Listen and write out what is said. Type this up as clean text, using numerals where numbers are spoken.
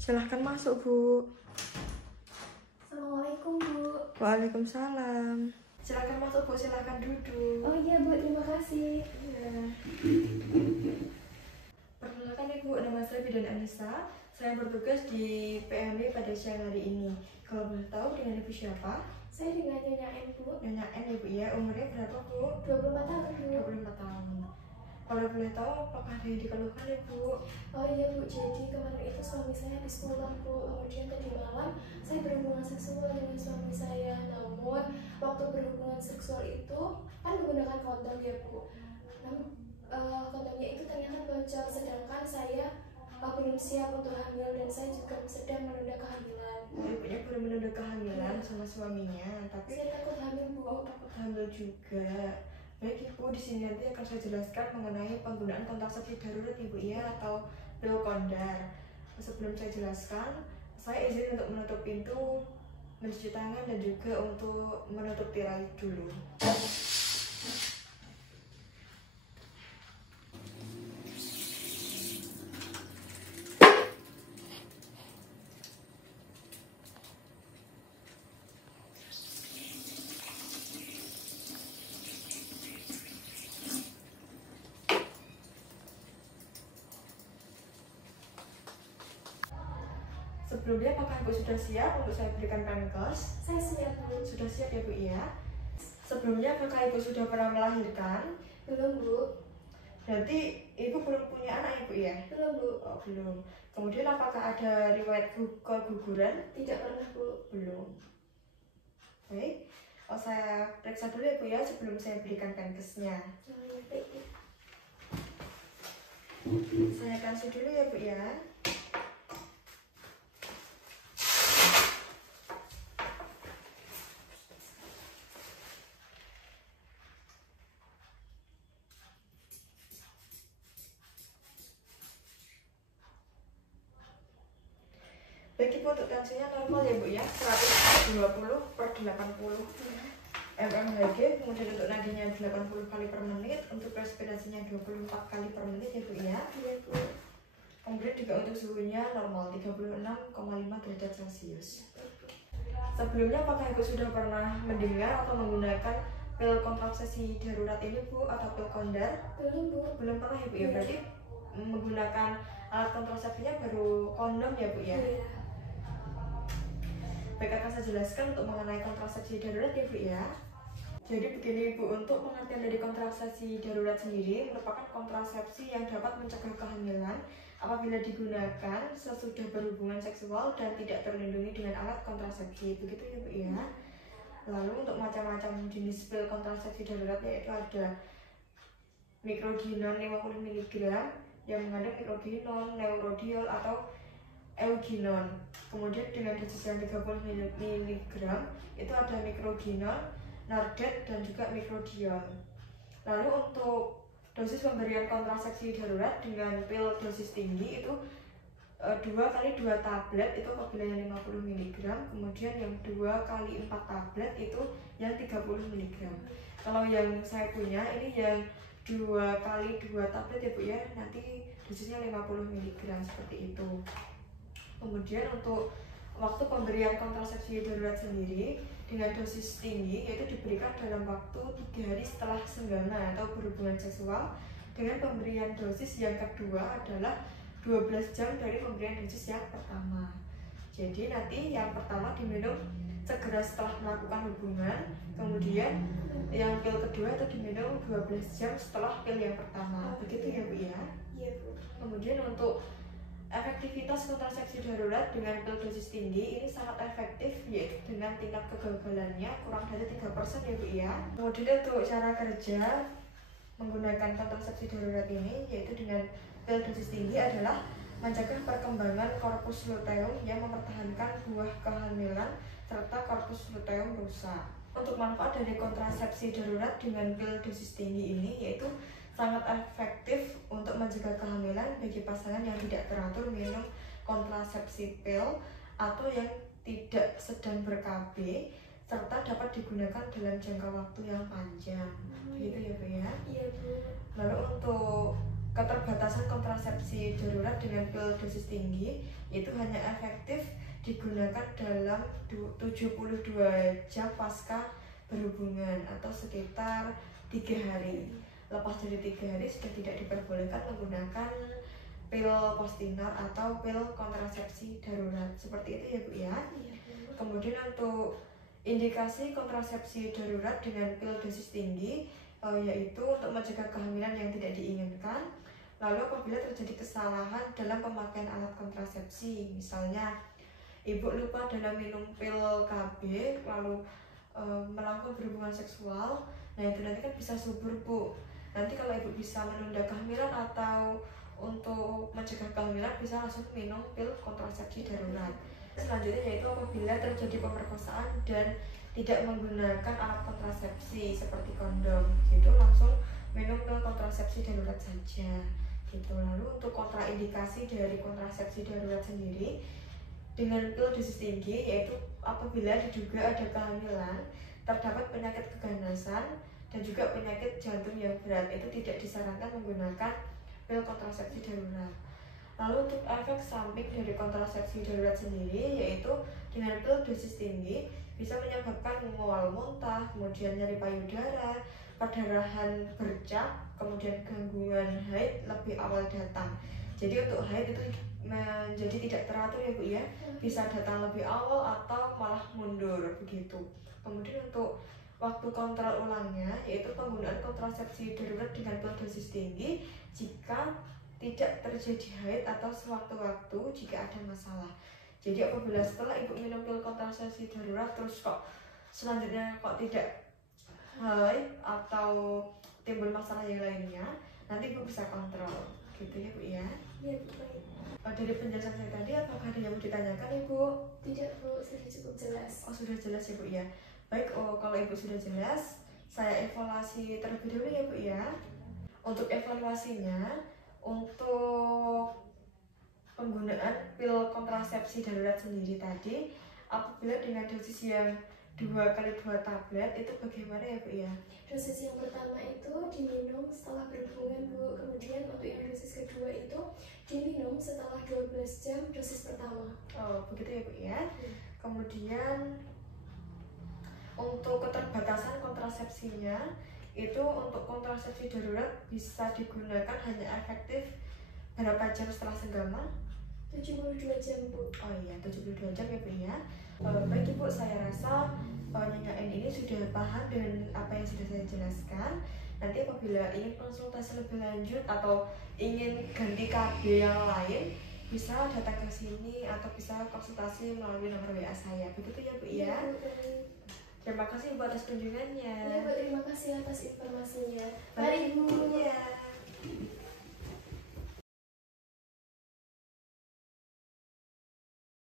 Silahkan masuk, Bu. Assalamualaikum, Bu. Waalaikumsalam. Silahkan masuk, Bu. Silahkan duduk. Oh iya, Bu. Terima kasih. Iya. Perkenalkan, Ibu. Nama saya Bidan Anissa. Saya bertugas di PMB pada siang hari ini. Kalau boleh tahu dengan Ibu siapa? Saya dengan Nyonya N, Bu. Nyonya N, ya, Bu, ya. Umurnya berapa, Bu? 24 tahun, Bu. 24 tahun. Kalau boleh tahu, apakah ada yang dikeluhkan, Ibu? Oh iya, Bu. Jadi kemarin itu suami saya habis pulang, Bu. Kemudian tadi malam saya berhubungan seksual dengan suami saya. Namun waktu berhubungan seksual itu kan menggunakan kondom ya, Bu. Namun kondomnya itu ternyata bocor. Sedangkan saya belum siap untuk hamil dan saya juga sedang menunda kehamilan. Ibunya belum menunda kehamilan sama suaminya, tapi Saya takut hamil, Bu. takut hamil juga. Baik, Ibu, di sini nanti akan saya jelaskan mengenai penggunaan kontrasepsi darurat, Ibu, ya, atau pil kondar. Sebelum saya jelaskan, saya izin untuk menutup pintu, mencuci tangan, dan juga untuk menutup tirai dulu. Sebelumnya, apakah Ibu sudah siap untuk saya berikan pemkos? Saya siap, Bu. Sudah siap ya, Bu, ya? Sebelumnya, apakah Ibu sudah pernah melahirkan? Belum, Bu. Berarti Ibu belum punya anak, Ibu, ya? Belum, Bu. Oh, belum. Kemudian, apakah ada riwayat keguguran? Tidak pernah, Bu. Belum. Baik, saya periksa dulu, Ibu, ya, sebelum saya berikan pemkesnya. Saya kasih dulu ya, Bu, ya. Baik, Ibu, untuk tensinya normal ya, Bu, ya, 120/80 mmHg, kemudian untuk nadinya 80 kali per menit, untuk respirasinya 24 kali per menit ya, Bu, ya. Iya, Bu. Kemudian juga untuk suhunya normal 36,5 derajat Celcius. Sebelumnya, apakah Ibu sudah pernah mendengar atau menggunakan pil kontrasepsi darurat ini, Bu, atau pil kondar? Belum, Bu. Belum pernah ya, Bu, ya. Berarti menggunakan alat kontrasepsinya baru kondom ya, Bu, ya. Iya. Baik, akan saya jelaskan untuk mengenai kontrasepsi darurat ya, Bu, ya. Jadi begini, Bu, untuk pengertian dari kontrasepsi darurat sendiri merupakan kontrasepsi yang dapat mencegah kehamilan apabila digunakan sesudah berhubungan seksual dan tidak terlindungi dengan alat kontrasepsi. Begitu ya, Bu, ya. Lalu untuk macam-macam jenis pil kontrasepsi darurat yaitu ada mikroginon 50 mg yang mengandung mikroginon, neurodiol atau euginon. Kemudian dengan dosis yang 30 mg itu ada mikroginon, nardet, dan juga mikrodiol. Lalu untuk dosis pemberian kontrasepsi darurat dengan pil dosis tinggi itu 2 kali 2 tablet itu apabila yang 50 mg, kemudian yang 2 kali 4 tablet itu yang 30 mg. Kalau yang saya punya ini yang 2 kali 2 tablet ya, Bu, ya, nanti dosisnya 50 mg seperti itu. Kemudian untuk waktu pemberian kontrasepsi darurat sendiri dengan dosis tinggi yaitu diberikan dalam waktu 3 hari setelah senggama atau berhubungan seksual, dengan pemberian dosis yang kedua adalah 12 jam dari pemberian dosis yang pertama. Jadi nanti yang pertama diminum segera setelah melakukan hubungan, kemudian yang pil kedua itu diminum 12 jam setelah pil yang pertama. Begitu ya, Bu, ya. Iya, Bu. Kemudian untuk efektivitas kontrasepsi darurat dengan pil dosis tinggi ini sangat efektif, yaitu dengan tingkat kegagalannya kurang dari 3% ya, Bu, ya. Kemudian untuk cara kerja menggunakan kontrasepsi darurat ini yaitu dengan pil dosis tinggi adalah mencegah perkembangan korpus luteum yang mempertahankan buah kehamilan serta korpus luteum rusak. Untuk manfaat dari kontrasepsi darurat dengan pil dosis tinggi ini yaitu sangat efektif untuk mencegah kehamilan bagi pasangan yang tidak teratur minum kontrasepsi pil atau yang tidak sedang ber-KB, serta dapat digunakan dalam jangka waktu yang panjang. Begitu ya, Bu, ya. Iya, Bu. Lalu untuk keterbatasan kontrasepsi darurat dengan pil dosis tinggi itu hanya efektif digunakan dalam 72 jam pasca berhubungan atau sekitar 3 hari. Lepas dari 3 hari sudah tidak diperbolehkan menggunakan pil Postinor atau pil kontrasepsi darurat. Seperti itu ya Bu ya. Kemudian untuk indikasi kontrasepsi darurat dengan pil dosis tinggi yaitu untuk mencegah kehamilan yang tidak diinginkan. Lalu apabila terjadi kesalahan dalam pemakaian alat kontrasepsi, misalnya ibu lupa dalam minum pil KB lalu melakukan berhubungan seksual, nah itu nanti kan bisa subur Bu. Nanti kalau ibu bisa menunda kehamilan atau untuk mencegah kehamilan bisa langsung minum pil kontrasepsi darurat. Selanjutnya yaitu apabila terjadi pemerkosaan dan tidak menggunakan alat kontrasepsi seperti kondom, gitu langsung minum pil kontrasepsi darurat saja. Gitu. Lalu untuk kontraindikasi dari kontrasepsi darurat sendiri dengan pil dosis tinggi yaitu apabila diduga ada kehamilan, terdapat penyakit keganasan dan juga penyakit jantung yang berat, itu tidak disarankan menggunakan pil kontrasepsi darurat. Lalu untuk efek samping dari kontrasepsi darurat sendiri yaitu dengan pil dosis tinggi bisa menyebabkan mual, muntah, kemudian nyeri payudara, perdarahan bercak, kemudian gangguan haid lebih awal datang. Jadi untuk haid itu menjadi tidak teratur ya Bu ya, bisa datang lebih awal atau malah mundur begitu. Kemudian untuk waktu kontrol ulangnya yaitu penggunaan kontrasepsi darurat dengan pil dosis tinggi jika tidak terjadi haid atau sewaktu-waktu jika ada masalah. Jadi apabila setelah ibu minum pil kontrasepsi darurat terus kok selanjutnya kok tidak haid atau timbul masalah yang lainnya, nanti ibu bisa kontrol gitu ya Bu ya. Iya Bu, baik. Dari penjelasan saya tadi apakah ada yang mau ditanyakan Ibu? Tidak Bu, sudah cukup jelas. Oh sudah jelas ya Bu ya. Baik, kalau Ibu sudah jelas, saya evaluasi terlebih dahulu ya Bu ya. Untuk evaluasinya, untuk penggunaan pil kontrasepsi darurat sendiri tadi, apabila dengan dosis yang 2 kali 2 tablet itu bagaimana ya Bu ya? Dosis yang pertama itu diminum setelah berhubungan Bu, kemudian untuk yang dosis kedua itu diminum setelah 12 jam dosis pertama. Oh begitu ya Bu ya. Kemudian untuk keterbatasan kontrasepsinya itu untuk kontrasepsi darurat bisa digunakan hanya efektif berapa jam setelah senggama? 72 jam Bu. Oh iya 72 jam ya Bu ya. Baik Ibu, saya rasa Nyonya N ini sudah paham dengan apa yang sudah saya jelaskan. Nanti apabila ingin konsultasi lebih lanjut atau ingin ganti KB yang lain bisa datang ke sini atau bisa konsultasi melalui nomor WA saya. Begitu ya Bu ya. Terima kasih Bu atas kunjungannya. Ya Bu, terima kasih atas informasinya. Mari Bu.